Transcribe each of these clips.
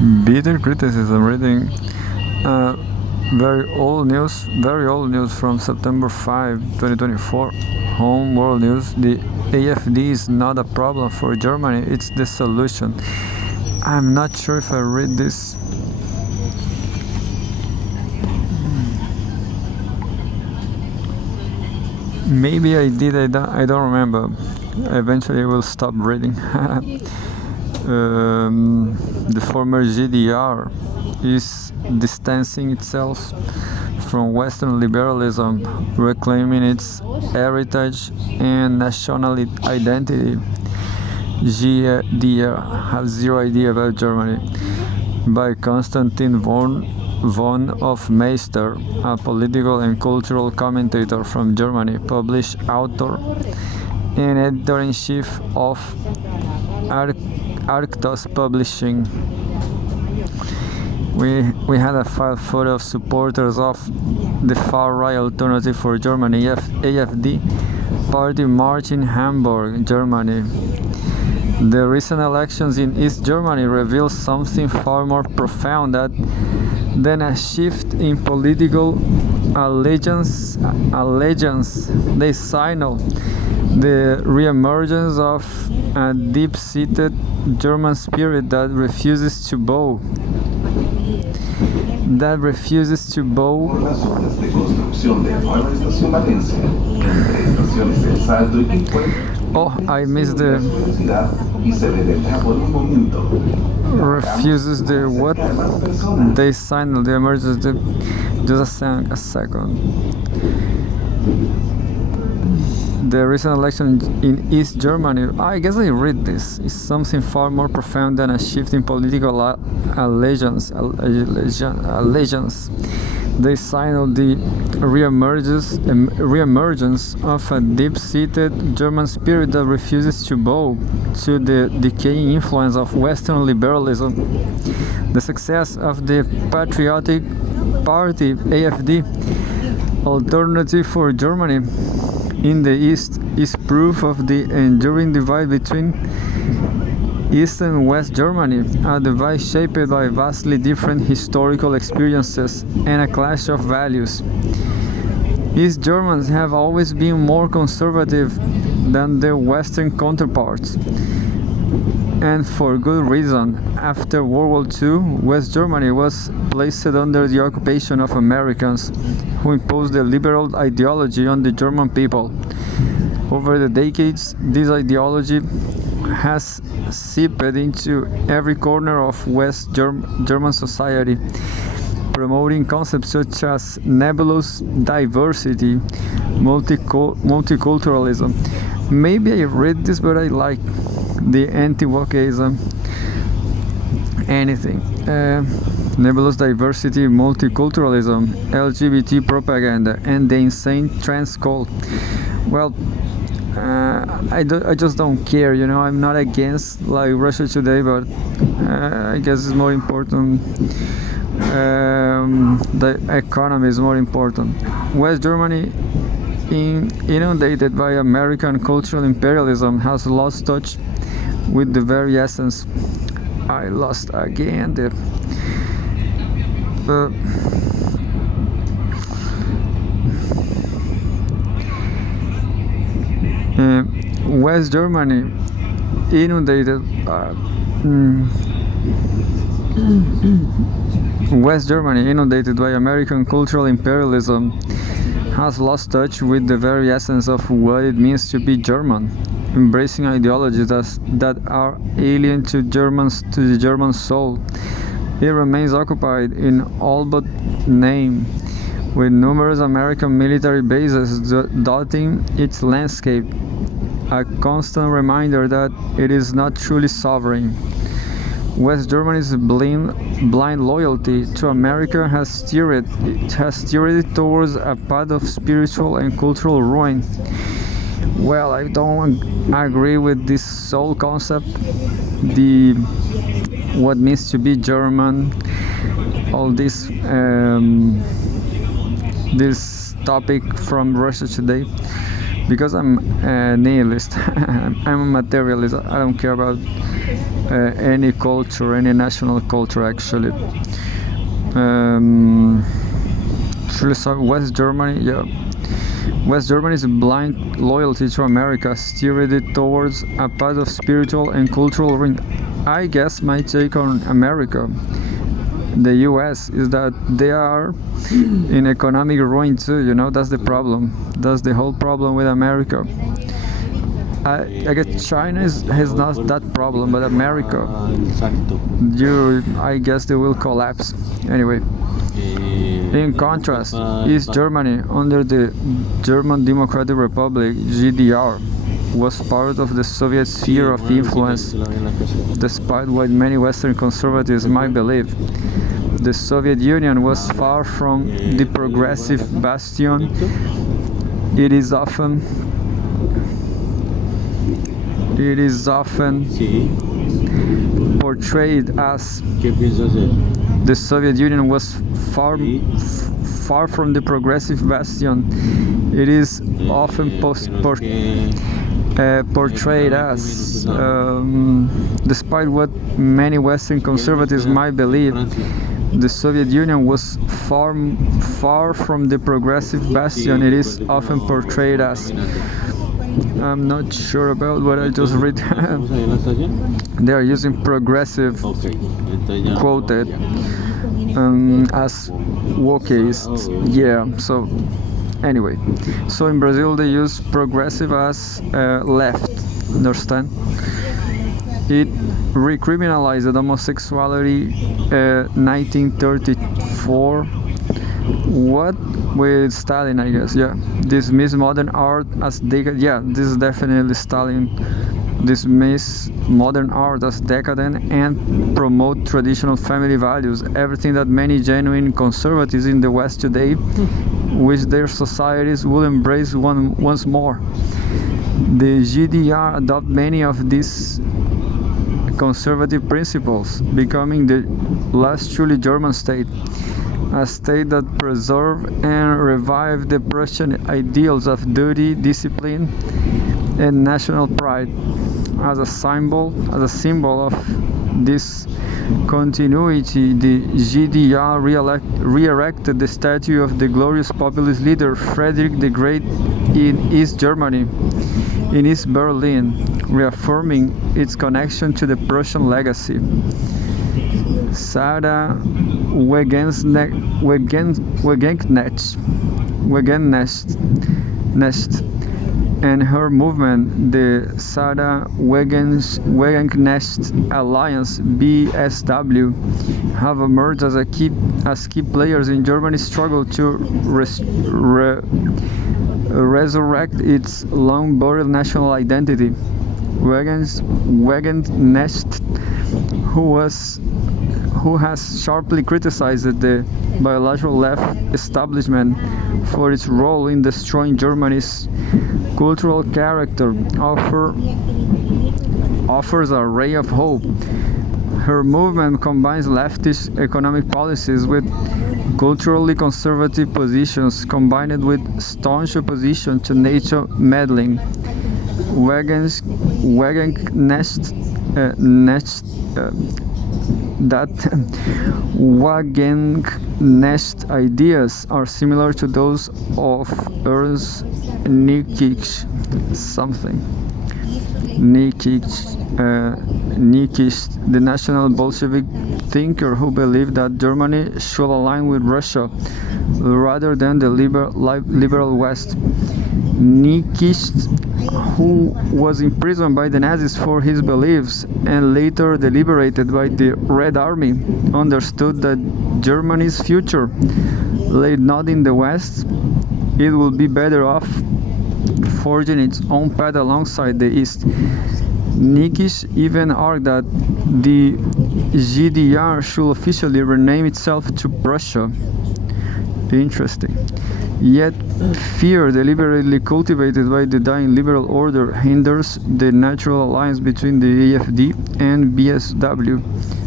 Bitter criticism reading uh, very old news from September 5, 2024. Home World News. The AfD is not a problem for Germany, it's the solution. I'm not sure if I read this. Maybe I did, I don't remember. Eventually I will stop reading. The former GDR is distancing itself from Western liberalism, reclaiming its heritage and national identity. GDR has zero idea about Germany. By Konstantin von Hofmeister, a political and cultural commentator from Germany, published author and editor-in-chief of Arctos Publishing. We had a file photo of supporters of the far-right Alternative for Germany (AfD) party march in Hamburg, Germany. The recent elections in East Germany reveal something far more profound than a shift in political allegiance. They signal the reemergence of a deep-seated German spirit that refuses to bow. Oh, I missed the refuses the what? They signal the emergence. Just a second. The recent election in East Germany, I guess I read this, is something far more profound than a shift in political allegiance. They signal the reemergence of a deep-seated German spirit that refuses to bow to the decaying influence of Western liberalism. The success of the patriotic party AfD, Alternative for Germany, in the East is proof of the enduring divide between East and West Germany, a divide shaped by vastly different historical experiences and a clash of values. East Germans have always been more conservative than their Western counterparts, and for good reason. After World War II, West Germany was placed under the occupation of Americans, who imposed a liberal ideology on the German people. Over the decades, this ideology has seeped into every corner of West German society, promoting concepts such as nebulous diversity, multiculturalism. Maybe I read this, but I like the anti-wokeism, anything. Nebulous diversity, multiculturalism, LGBT propaganda, and the insane trans cult. Well, I just don't care, I'm not against like Russia Today, but I guess it's more important. The economy is more important. West Germany, inundated by American cultural imperialism, has lost touch with the very essence. I lost again the West Germany, inundated West Germany, inundated by American cultural imperialism, has lost touch with the very essence of what it means to be German, embracing ideologies that are alien to the German soul. It remains occupied in all but name, with numerous American military bases dotting its landscape, a constant reminder that it is not truly sovereign. West Germany's blind loyalty to America has steered it towards a path of spiritual and cultural ruin. Well, I don't agree with this soul concept, what means to be German, all this topic from Russia Today, because I'm a nihilist. I'm a materialist. I don't care about any culture, any national culture actually. So West Germany, yeah. West Germany's blind loyalty to America steered it towards a path of spiritual and cultural ruin. I guess my take on America, the US, is that they are in economic ruin too, you know, that's the problem. That's the whole problem with America. I guess China has not that problem, but America, I guess they will collapse. Anyway, in contrast, East Germany, under the German Democratic Republic (GDR), was part of the Soviet sphere of influence, despite what many Western conservatives might believe. The Soviet Union was far from the progressive bastion it is often portrayed as. The Soviet Union was far from the progressive bastion it is often portrayed as. Despite what many Western conservatives might believe, the Soviet Union was far from the progressive bastion it is often portrayed as. I'm not sure about what I just read. They are using progressive quoted as wokeists. Yeah, so anyway. So in Brazil they use progressive as left. Understand? It recriminalized homosexuality 1934. What? With Stalin, I guess. Yeah, dismiss modern art as decadent. Yeah, this is definitely Stalin. Dismiss modern art as decadent and promote traditional family values, everything that many genuine conservatives in the West today wish their societies would embrace once more. The GDR adopt many of these conservative principles, becoming the last truly German state. A state that preserved and revived the Prussian ideals of duty, discipline, and national pride. As a symbol of this continuity, the GDR re-erected the statue of the glorious populist leader Frederick the Great in East Germany, in East Berlin, reaffirming its connection to the Prussian legacy. Sarah Wagenknecht and her movement, the Sarah Wagenknecht Alliance (BSW), have emerged as key players in Germany's struggle to resurrect its long-buried national identity. Wagenknecht, who has sharply criticized the bilateral left establishment for its role in destroying Germany's cultural character, offers a ray of hope. Her movement combines leftist economic policies with culturally conservative positions, combined with staunch opposition to NATO meddling. Wagenknecht ideas are similar to those of Ernst Nietzsche, the National Bolshevik thinker who believed that Germany should align with Russia rather than the liberal West. Nietzsche, who was imprisoned by the Nazis for his beliefs and later liberated by the Red Army, understood that Germany's future lay not in the West. It would be better off forging its own path alongside the East. Nietzsche even argued that the GDR should officially rename itself to Prussia. Interesting. Yet fear deliberately cultivated by the dying liberal order hinders the natural alliance between the AfD and BSW.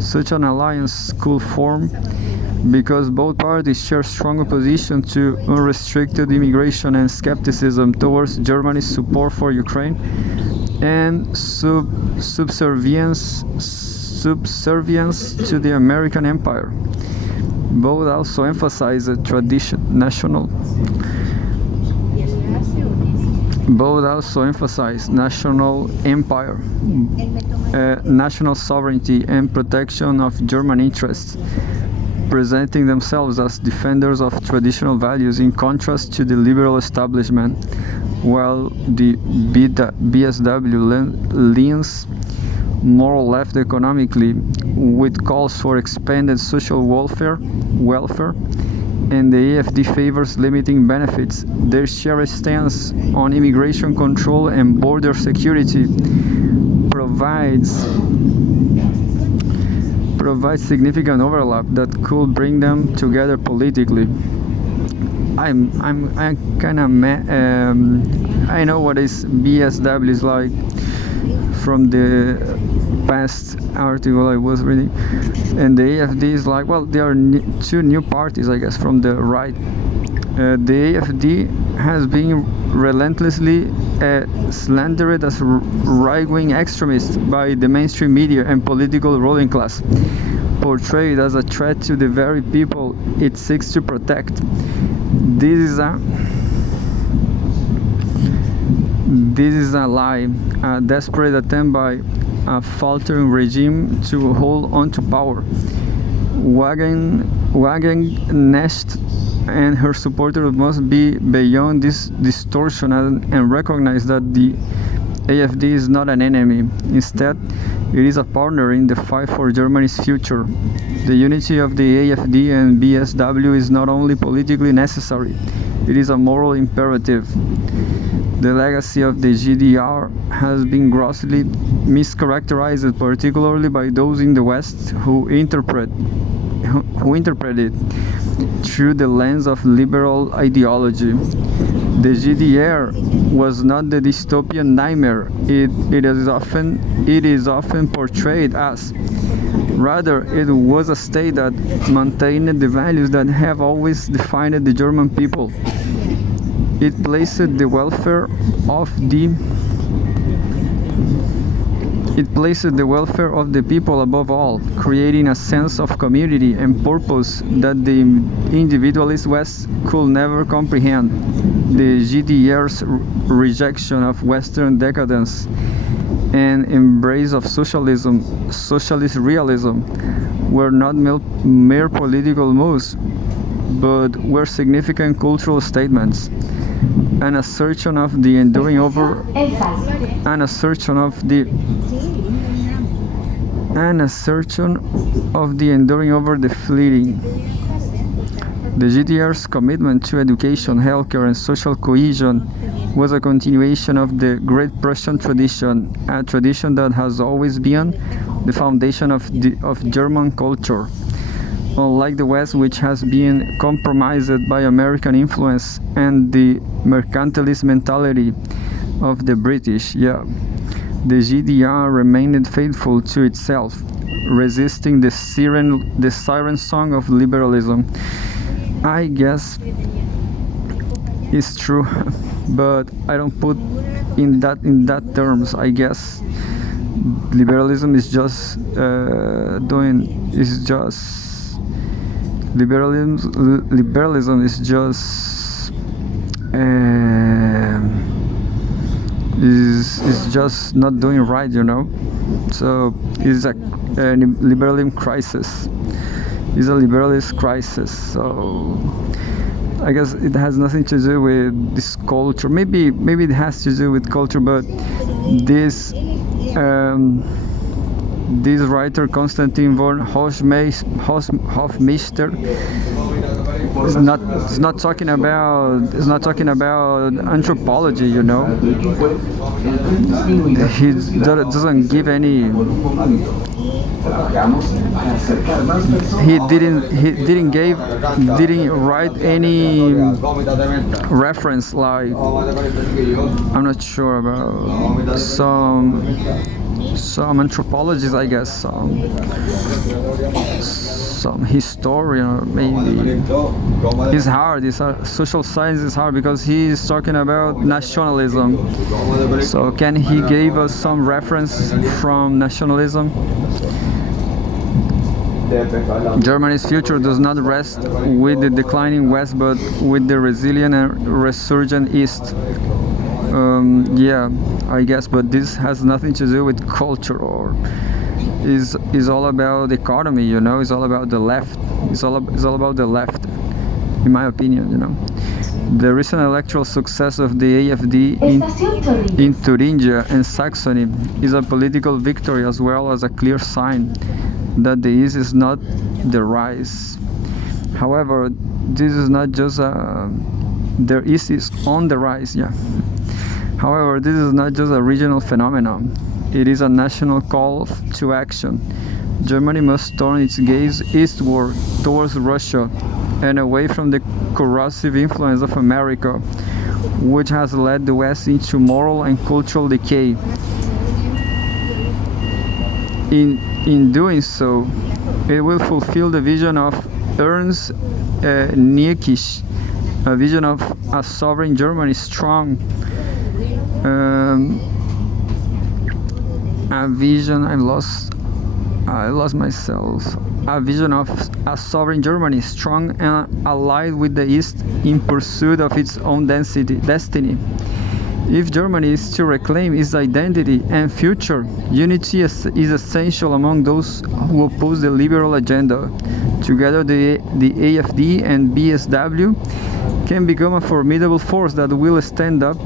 Such an alliance could form because both parties share strong opposition to unrestricted immigration and skepticism towards Germany's support for Ukraine. and subservience to the American empire. Both also emphasize the national empire, national sovereignty, and protection of German interests, presenting themselves as defenders of traditional values in contrast to the liberal establishment, while the BSW leans more left economically, with calls for expanded social welfare, and the AfD favors limiting benefits. Their shared stance on immigration control and border security provides significant overlap that could bring them together politically. I know what is BSW is like from the past article I was reading, and the AfD is like, well, there are two new parties, I guess, from the right. The AfD has been relentlessly slandered as right-wing extremist by the mainstream media and political ruling class, portrayed as a threat to the very people it seeks to protect. This is a lie, a desperate attempt by a faltering regime to hold on to power. Nest and her supporters must be beyond this distortion and recognize that the AfD is not an enemy. Instead, it is a partner in the fight for Germany's future. The unity of the AfD and BSW is not only politically necessary, it is a moral imperative. The legacy of the GDR has been grossly mischaracterized, particularly by those in the West who interpret it through the lens of liberal ideology. The GDR was not the dystopian nightmare it is often portrayed as. Rather, it was a state that maintained the values that have always defined the German people. It placed the welfare of the people above all, creating a sense of community and purpose that the individualist West could never comprehend. The GDR's rejection of Western decadence and embrace of socialist realism, were not mere political moves, but were significant cultural statements. An assertion of the enduring over the fleeting. The GDR's commitment to education, healthcare, and social cohesion was a continuation of the Great Prussian tradition, a tradition that has always been the foundation of German culture. Unlike the West, which has been compromised by American influence and the mercantilist mentality of the British, the GDR remained faithful to itself, resisting the siren song of liberalism. I guess it's true, but I don't put in that terms. I guess liberalism is just liberalism is just not doing right, So it's a liberalism crisis. It's a liberalist crisis. So I guess it has nothing to do with this culture. Maybe it has to do with culture, but this writer Konstantin von Hofmeister is not talking about anthropology, He doesn't give any. He didn't write any reference, like I'm not sure about some some anthropologists, I guess, some historian, maybe. It's hard. Social science is hard because he is talking about nationalism. So can he give us some reference from nationalism? Germany's future does not rest with the declining West, but with the resilient and resurgent East. Yeah, I guess, but this has nothing to do with culture, or is all about economy. You know, it's all about the left. It's all about the left, in my opinion. You know, the recent electoral success of the AfD in Thuringia and Saxony is a political victory as well as a clear sign that the East is not the rise. However, this is not just the East is on the rise. Yeah. However, this is not just a regional phenomenon. It is a national call to action. Germany must turn its gaze eastward towards Russia and away from the corrosive influence of America, which has led the West into moral and cultural decay. In doing so, it will fulfill the vision of Ernst Nietzsche, a vision of a sovereign Germany strong. A vision, I lost myself. A vision of a sovereign Germany, strong and allied with the East in pursuit of its own destiny. If Germany is to reclaim its identity and future, unity is essential among those who oppose the liberal agenda. Together, the AfD and BSW can become a formidable force that will stand up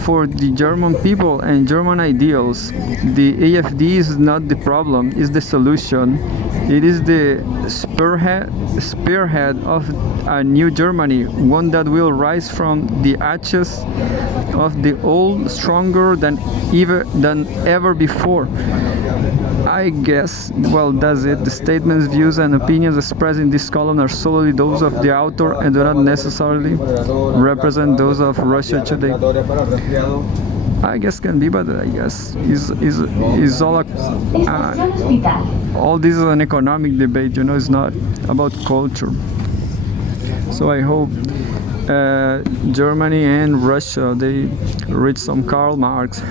for the German people and German ideals. The AfD is not the problem, it's the solution. It is the spearhead of a new Germany, one that will rise from the ashes of the old, stronger than ever before. I guess, well, that's it. The statements, views, and opinions expressed in this column are solely those of the author and do not necessarily represent those of Russia today. I guess can be, but I guess is all all this is an economic debate. You know, it's not about culture. So I hope Germany and Russia they read some Karl Marx.